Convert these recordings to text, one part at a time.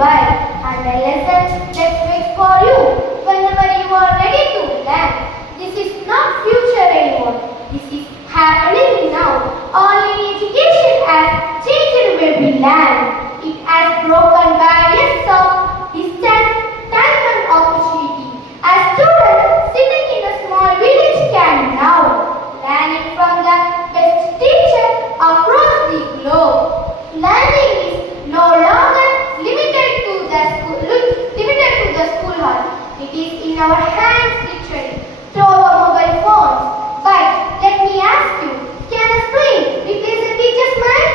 while, and the lesson let's wait for you whenever you are ready to learn. This is not future anymore. This is happening now. Online education has changed where we learn. It has broken barriers of distance, time and opportunity. A student sitting in a small village can now learn it from the best teacher across the globe. Learning is no longer limited to the school hall. It is in our hands literally through our mobile phones. But let me ask you, can a screen replace a teacher's mind?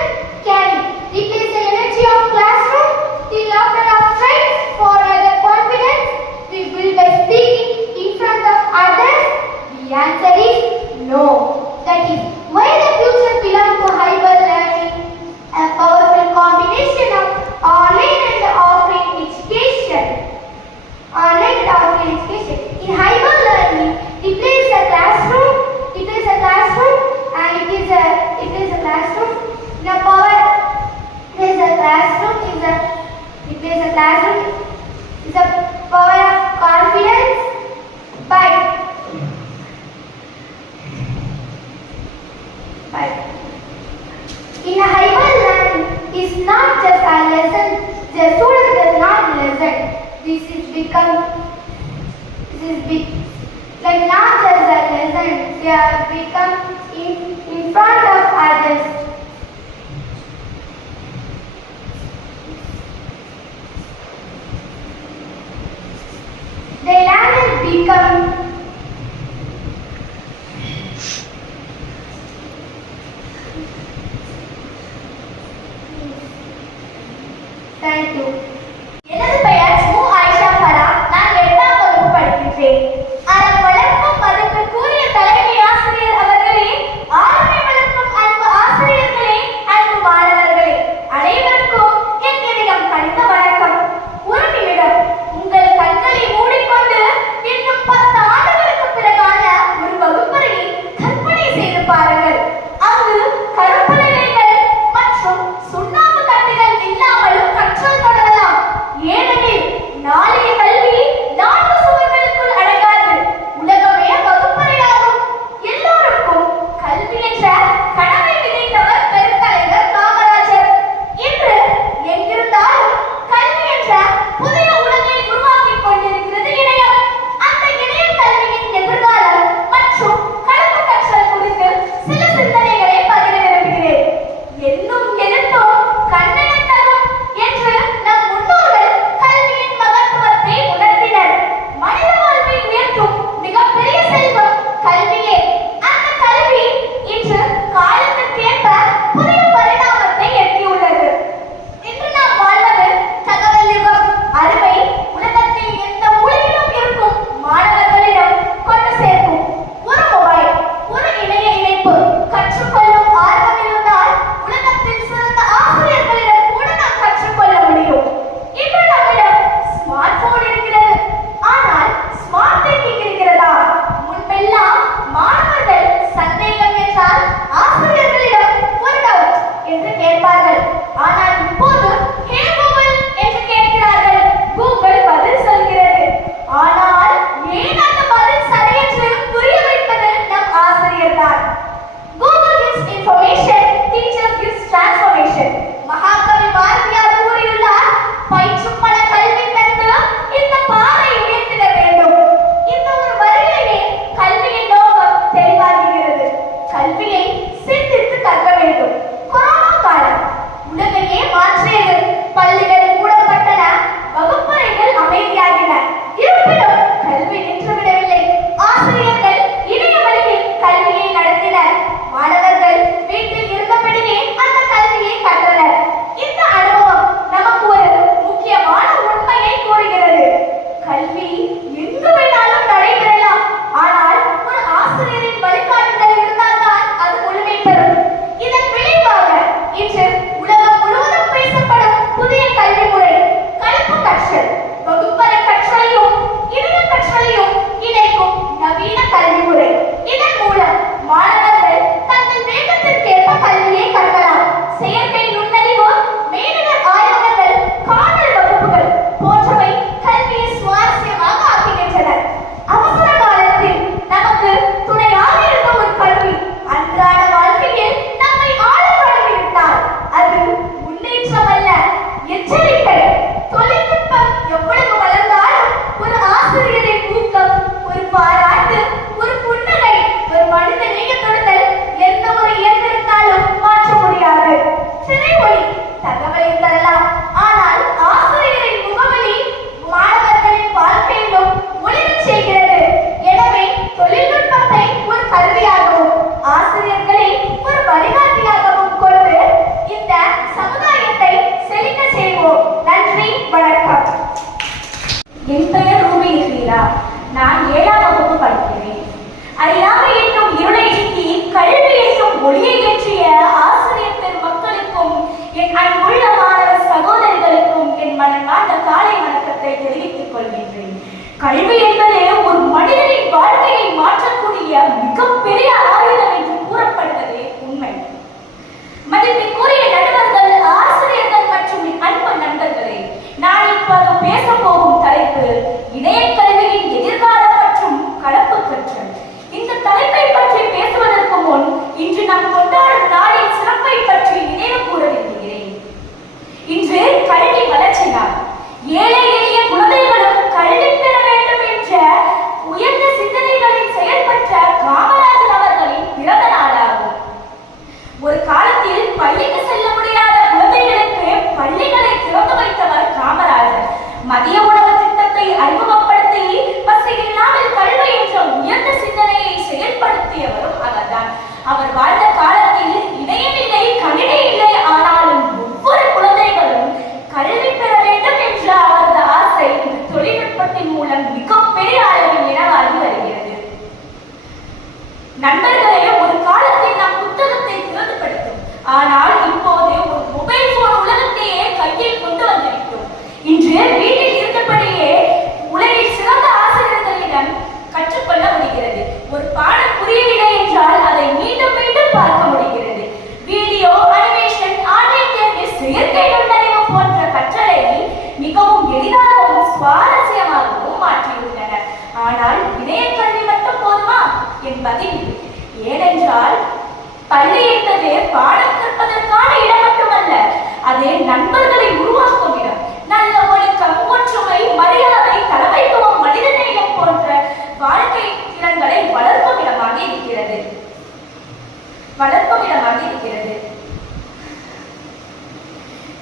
Can it replace the energy of classroom? The laughter of friends for other confidence we build by speaking in front of others? The answer is no. That is why the future belongs to hybrid learning, a powerful combination of online and offline education. In hybrid learning, replace a classroom, and it is a classroom. In a power, replace a classroom is a power of confidence. But in a hybrid learning is not just a lesson. The student does not listen. This is like not just a lesson. They have become in front of others. They learn and become. Thank you. எனது பெயர் மு ஆயிஷா ஃபரா. நான் 8ஆம் வகுப்பு படிக்கின்றேன். அறம் வளர்க்கும் மதிப்பிற்குரிய தலைமை ஆசிரியர் அவர்களே, ஆளுமை வளர்க்கும் அன்பு ஆசிரியர்களே, அன்பு மாணவர்களே, அனைவருக்கும் என் இதயம் கனிந்த வணக்கம். ஒரு நிமிடம் உங்கள் கண்களை மூடிக்கொண்டு இன்னும் 10 ஆண்டுகளுக்கு பிறகான ஒரு வகுப்பறையை கற்பனை செய்து பாருங்கள். அங்கு கருப்பு நிலைகள் மற்றும் சுண்ணாம்பு கட்டுகள் இல்லாமலும் கற்றல் தொடரலாம். என் பெயர் ரூபி ஹீரா. நான் 7ஆம் வகுப்பு படிக்கிறேன். அறியாமை என்னும் இருளை நீக்கி கல்வி என்னும் ஒளியை ஏற்றிய ஆசிரியர் பெருமக்களுக்கும் என் அன்புள்ள மாணவ சகோதரிகளுக்கும் என் மனமார்ந்த காலை வணக்கத்தை தெரிவித்துக் கொள்கின்றேன். கல்வி என்பது ஒரு மனிதனின் வாழ்க்கையை மாற்றக்கூடிய மிகப்பெரிய ஆயுதம் என்று கூறப்படுவதே உண்மை. மதிப்பிற்குரிய நடுவர்கள், ஆசிரியர்கள் மற்றும் அன்பு நண்பர்களே, நான் இப்போது பேச போகும் தலைப்பு இணைய கல்வியின் எதிர்காலம் மற்றும் கலப்பு கற்றல். இந்த தலைப்பை பற்றி பேசுவதற்கு முன் இன்று நாம் கொண்டாடும் நாளின் சிறப்பை பற்றி நினைவு கூற விரும்புகிறேன். இன்று கல்வி வளர்ச்சி நாள். ஏழை எளிய குழந்தைகளும் கல்வி பெற வேண்டும் என்ற உயர்ந்த சிந்தனைகளில் செயல்பட்ட காமராஜர் அவர்களின் பிறந்த நாளாகும். ஒரு காலத்தில் பள்ளிக்கு செல்ல முடியாத குழந்தைகளுக்கு பள்ளிகளை திறந்து வைத்தவர் காமராஜர். மதிய உணவு திட்டத்தை அறிமுகப்படுத்தி பசி இல்லாமல் கல்வி என்ற உயர்ந்த சிந்தனையை செயல்படுத்தியவரும் அவர்தான். அவர் வாழ்ந்த காலத்தில் இணையம் இல்லை, கணினி இல்லை, ஆனாலும் ஒவ்வொரு குழந்தைகளும் கல்வி பெற வேண்டும் என்ற அவரது ஆசை இந்த தொழில்நுட்பத்தின் மூலம் மிகப்பெரிய அளவில் நினைவாகி வருகிறது. நண்பர்களே, ஒரு காலத்தில் நாம் புத்தகத்தை திறந்து படித்தோம். ஆனால் இப்போது ஒரு மொபைல் போன் உலகத்தையே கையில் கொண்டு வந்துவிட்டோம். இன்று வீட்டில் இருந்தபடியே உலகில் சிறந்த ஆசிரியர்களிடம் கற்றுக்கொள்ள முடிகிறது. ஒரு பாடம் புரியவில்லை என்றால் அதை மீண்டும் மீண்டும் பார்க்க முடிகிறது. வீடியோ, அனிமேஷன், ஆன்லைன் தேர்வு, செயற்கை நுண்ணறிவு போன்ற கற்றலை மிகவும் எளிதாகவும் சுவாரஸ்யமாகவும் மாற்றியுள்ளனர். ஆனால் இணைய கல்வி மட்டும் போதுமா என்பதில் ஏனென்றால் பள்ளி என்பது பாடம் கற்பதற்கான இடம் மட்டுமல்ல, அது நண்பர்களை உருவாக்கும் இடம். நல்ல ஒழுக்கம், ஒற்றுமை, மரியாதை, தலைமைத்துவம், மனிதநேயம் போன்ற வாழ்க்கை திறன்களை வளர்க்கும் இடமாக இருக்கிறது.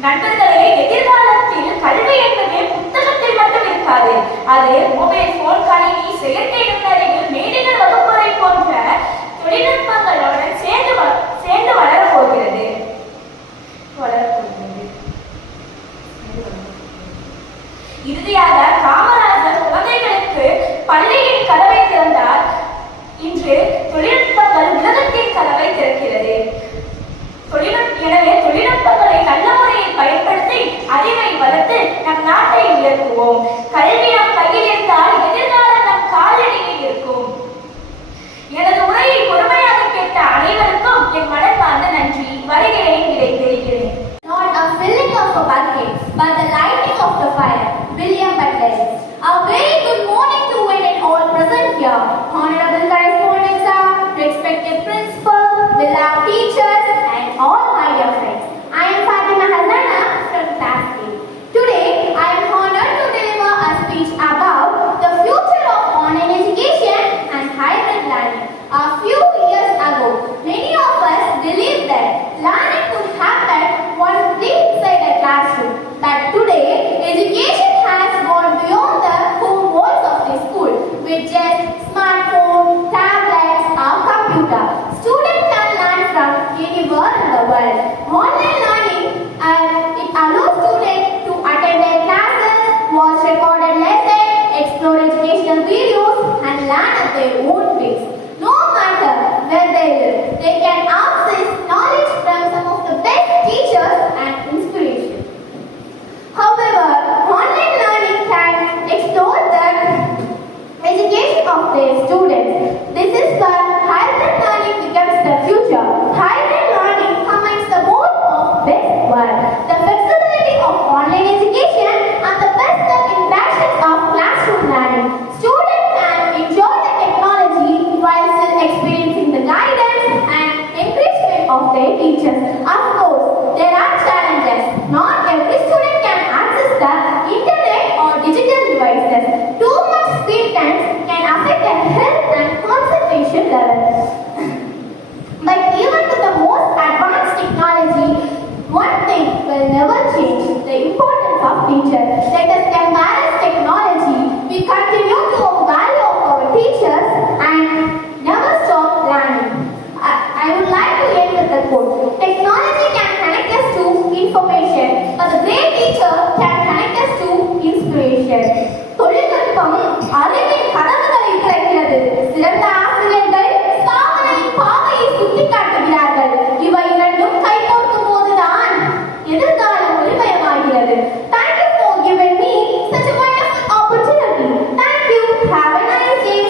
நண்பர்களே, எதிர்காலத்தில் கல்வி என்பது புத்தகத்தில் மட்டும் இருக்காது. அது மொபைல் போன், கணினி, செயற்கை நுண்ணறிவு, மேடைகள், வகுப்பறை போன்ற தொழில்நுட்பங்களுடன் சேர்ந்து வளரப்போகிறது. இறுதியாக காமராஜர் குழந்தைகளுக்கு பள்ளியின் கதவை திறந்தார். இன்று தொழில்நுட்பங்கள் உலகத்தின் கதவை திறக்கிறது. எனவே தொழில்நுட்பங்களை நல்ல முறையில் பயன்படுத்தி அறிவை வளர்த்து நம் நாட்டை உயர்த்துவோம். கல்வி நம் கையில் இருந்தால் எதிர்காலம் நம் காலடியில் இருக்கும். எனது உரையை பொறுமையாக கேட்ட அனைவருக்கும் என் மனமார்ந்த நன்றி. வருகிறேன், விடைபெறுகிறேன். Not a filling of a bucket, but the lighting of the fire. William Butler. A very good morning to one and all present here. Honorable correspondents, respected principal, beloved teachers, and all my dear friends. I am Fatima Hazana from Class 8. Today, I am honored to deliver a speech about the future of online education and hybrid learning. A few years ago, many of us believed that learning could happen only inside a classroom. But today, education has gone beyond the four walls of the school with just smartphone, tablets, or computer. Students can learn from anywhere in the world. Online learning it allows students to attend their classes, watch recorded lessons, explore educational videos, and learn at their own pace. No matter where they live, they can access knowledge from some of the best teachers and inspiration. However, online learning can extort the education of their students. This is where hybrid learning becomes the future. Hybrid learning combines the both of best world, the flexibility of online education and the personal interactions of classroom learning. Students can enjoy the technology while still experiencing the guidance and encouragement of their teachers. Of course, there are challenges. Not every student can access the internet or digital devices. Too much screen time can affect their health and concentration levels. But even with the most advanced technology, one thing will never change: the importance of teachers. Let us embrace technology. We continue to value our teachers and never stop learning. I would like to end with a quote. Technology can connect us to information, but the great teacher can connect us to inspiration. அறிவின் கதவுகளை திறக்கிறது. சிறந்த ஆசிரியர்கள் சாதனையின் பாதையை சுட்டிக்காட்டுகிறார்கள். இவை இரண்டும் கைகோர்க்கும் போதுதான் எதிர்காலம் ஒளிமயமாகிறது. Thank you for giving me such a wonderful opportunity. Thank you. Have a nice day.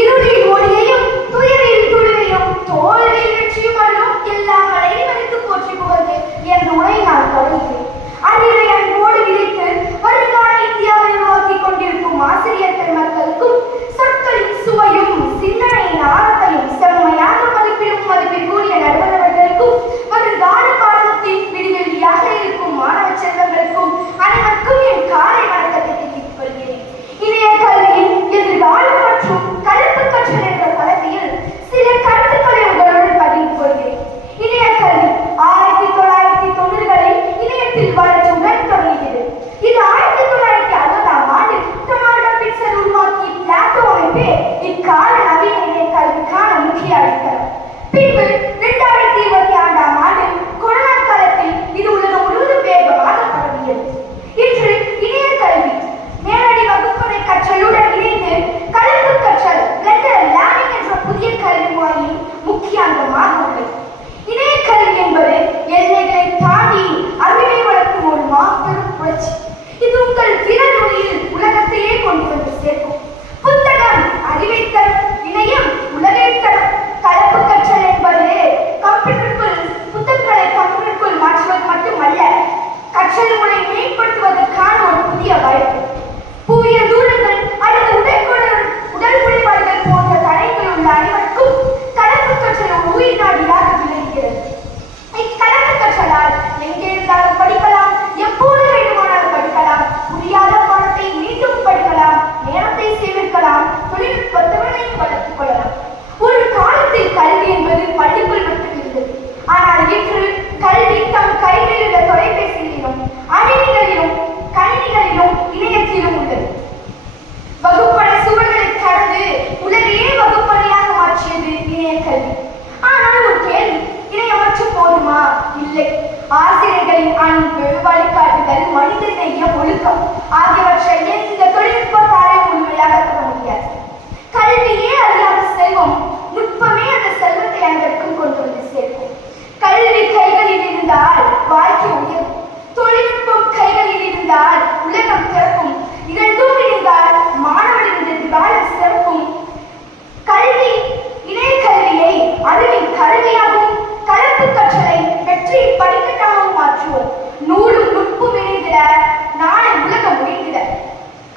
இருளில் ஒளியையும் துயரில் துளிரையும் தோல்வியில் வெற்றியும் அருளும் எல்லா மலையும் மறைத்து போற்றி புகழ்ந்து என் உரை நான் தொடங்கினேன். அறிவை அன்போடு விதைத்து வருங்கால இந்தியாவை உருவாக்கிக் கொண்டிருக்கும் ஆசிரியர் பெருமக்களுக்கும் சொற்களின் சுவையும் சிந்தனையின் ஆழத்தையும் செம்மையாக மதிப்பிடும் மதிப்பிற்குரிய நடுவர்களுக்கும் வருங்கால பாடத்தின் விடிவெள்ளியாக இருக்கும் மாணவ செல்வங்களுக்கும் அனைவருக்கும் என் காலை வணக்கத்தை தெரிவித்துக் கொள்கிறேன். இணைய கல்வியின் எதிர்காலம் மற்றும் கலப்பு கற்றல் என்ற தலைப்பில் சில கருத்துக்களை உங்களோடு பகிர்ந்து கொள்கிறேன். இணைய கல்வி 1990களில் இணையத்தில் வளர்ச்சியுடன் தொடங்கியது. இது 1960ஆம் ஆண்டு டொனால்டோ பிக்சர் உருவாக்கி பிளாட்டோ அமைப்பே இக்கால நவீன இணைய கல்விக்கான முக்கிய அடித்தளம். பின்பு 2020ஆம் ஆண்டு கொரோனா காலத்தில் இது உலகம் முழுவதும் வேகமாக பரவியது. இன்று இணைய கல்வி நேரடி வகுப்பறை கற்றலுடன் இணைந்து கலப்பு கற்றல் blended learning என்ற புதிய கல்வி முறையின் முக்கிய அங்கமாக உள்ளது. இணைய கல்வி என்பது எல்லைகளை தாண்டி அறிவை வளர்க்கும் ஒரு மாபெரும் புரட்சி. இது உங்கள் விரல் நுனியில் உலகத்தையே கொண்டு வந்து சேர்க்கும். புத்தகம் அறிவை தரும், இணையம் உலகை தரும். கலப்பு கற்றல் என்பது புத்தகங்களை கம்ப்யூட்டருக்குள் மாற்றுவது மட்டுமல்ல, கற்றல் முறை மேம்படுத்துவதற்கான ஒரு புதிய வாய்ப்பு. புவியியல் தூரங்கள் அல்லது உடல் குறைபாடுகள் போன்ற தடைகள் உள்ள அனைவருக்கும் கலப்பு கற்றல் ஒரு உயிர் நாடியாக விளங்குகிறது. இக்கலப்பு கற்றலால் எங்கே இருந்தாலும் படிக்கலாம், எப்போது வேண்டுமானாலும் படிக்கலாம், புரியாத பாடத்தை மீண்டும் படிக்கலாம், நேரத்தை சேமிக்கலாம், தொழில்நுட்பத்திறனையும் வளர்த்துக் கொள்ளலாம். ஒரு காலத்தில் கல்வி என்பது பள்ளிக்குள் மட்டும் இருந்தது. ஆனால் இன்று கல்வி தம் கைகளில் உள்ள தொலைபேசிகளிலும் கணினிகளிலும் இணையத்திலும் உள்ளது. வகுப்பறை சூழல்களை கடந்து உலகையே வகுப்பறையாக மாற்றியது இணைய கல்வி. ஆனால் ஒரு கேள்வி, இணையம் மட்டும் போதுமா? இல்லை. ஆசிரியர்களின் அன்பு, வழிகாட்டுதல், மனித நேயம், ஒழுக்கம் ஆகியவற்றை எந்த தொழில்நுட்பத்தாலே முழுமையாக பெற முடியாது. கல்வியே அறியாத செல்வம், நுட்பமே அந்த செல்வத்தை அனைவருக்கும் கொண்டு வந்து சேர்க்கும். கல்வி கைகளில் இருந்தால் வாழ்க்கை உயரும். தொழில்நுட்பம் கைகளில் இருந்தால் உலகம் திறக்கும். இரண்டும் இருந்தால் மாணவனின் எதிர்காலம் சிறக்கும். கல்வி இணைய கல்வியை அறிவின் கருவியாகவும் கலப்பு கற்றலை வெற்றி படிக்கட்டாகவும் மாற்றுவோம். நூலும் நுட்பும் இணைந்திட நாளை உலகம் உயர்ந்திட.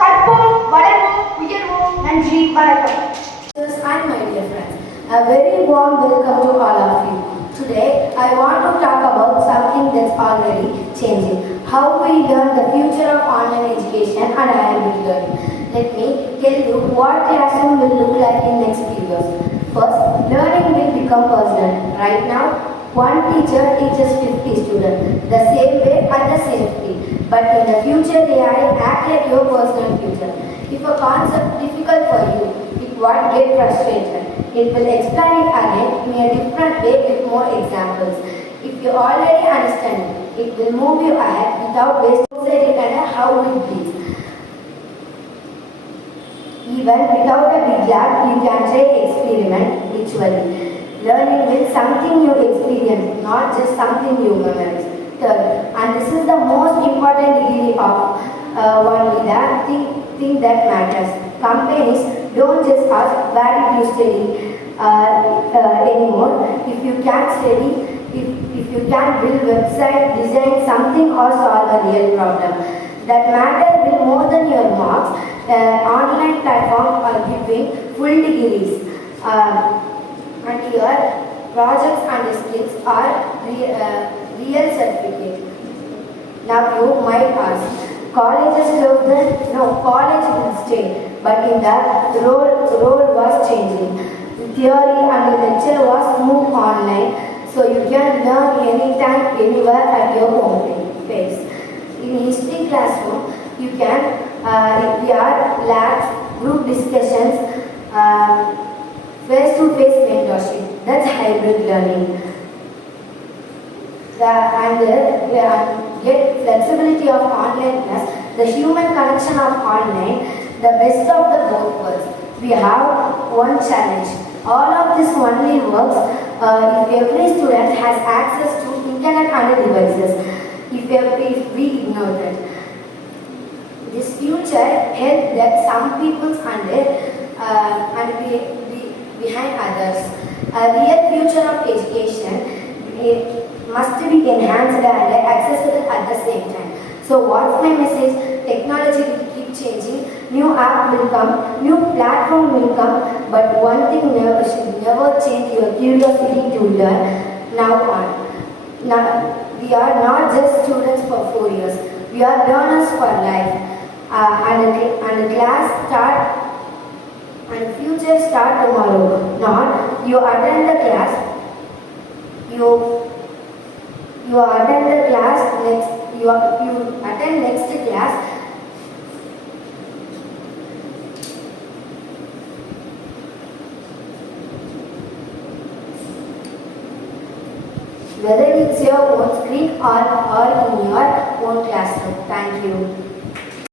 கற்போம், வளர்வோம், உயர்வோம். நன்றி, வணக்கம். And my dear friends, a very warm welcome to all of you. Today, I want to talk about something that's already changing. How we learn the future of online education and hybrid learning. Let me tell you what classroom will look like in next few years. First, learning will become personal. Right now, one teacher teaches 50 students the same way at the same speed. But in the future, AI act like your personal tutor. If a concept difficult for you, it won't get frustrated. It will explain it again in a different way with more examples. If you already understand it, it will move you ahead without wasting it and how it is. Even without a big lab, you can try experiment virtually. Learning with something you experience, not just something you memorize. Third, and this is the most important degree of only that thing that matters. Companies don't just ask where did you study anymore. If you can't study, if you can't build website, design something or solve a real problem, that matter will more than your marks. Online platforms are giving full degrees, and your projects and skills are real certificate. Now you might ask, colleges closed then? No, college will stay, but in the role was changing. The theory and the lecture was moved online, so you can learn anytime, anywhere at your own pace. In history classroom, you can require labs, group discussions, face-to-face mentorship. That's hybrid learning. And get flexibility of online class. the human connection of online, the best of the both worlds. We have one challenge. All of this only works if every student has access to internet and devices. If we ignore that, this future help that some people under and be behind others. A real future of education must be enhanced and accessible at the same time. So what's my message? Technology will keep changing, new app will come, new platform will come, but one thing should never change: your curiosity to learn. Now we are not just students for 4 years, we are learners for life. And class start and future start tomorrow. Not you attend the class, you attend the class next, you attend next class. Whether it's your own screen or in your own classroom. Thank you.